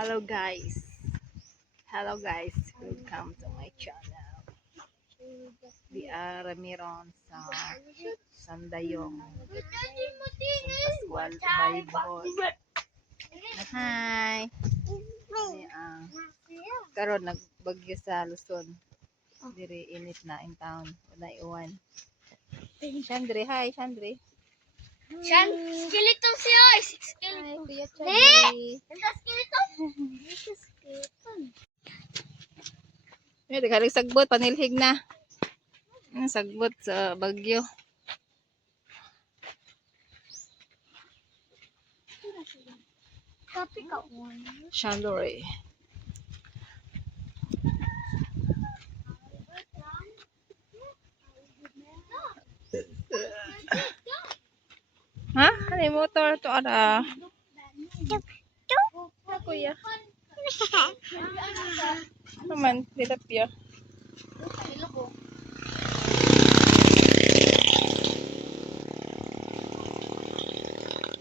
Hello guys. Hello guys. Welcome to my channel. We are meron sa Sandayong San Pascual Bible. Hi. Karon nagbagyo sa Luzon. Diri init na in town. Wala iwan. Chandre, hi Chandre. Skeleton siya! Skeleton! Hi Kuya Chandre. Skeleton! May daghanig sagbot panilhig na. Sagbot sa bagyo. Copy ka. Chandre. Ha? Ano yung motor to ada? Kuya. Naman, dilapya.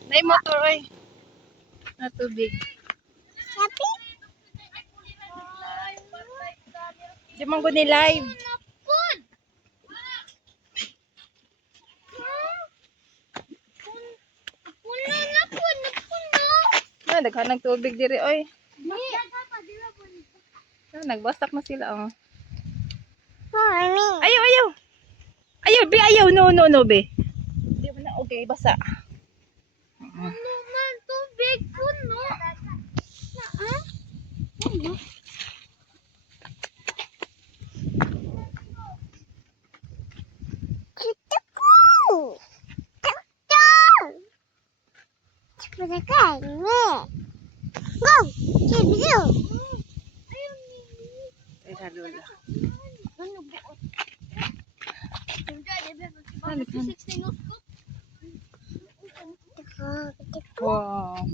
Na yung motor ay. Na tubig. Di man ko ni live. Na, daghan ng tubig diri oy. Nagbasak na sila oh. Ayaw, ayaw. Ayaw, be, ayaw. No, no, no, be. Di mo na, okay, basa. Ano man, tubig puno. Ay, halula. Wow.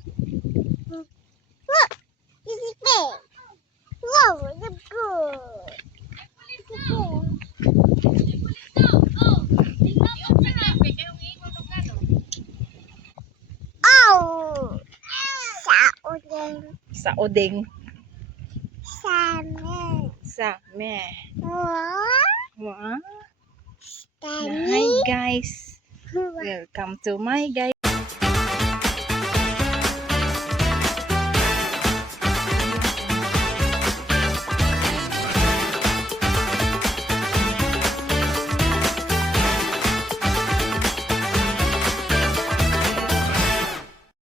Sa odeng. Sa me. Wow. Hi guys. Welcome to my guys.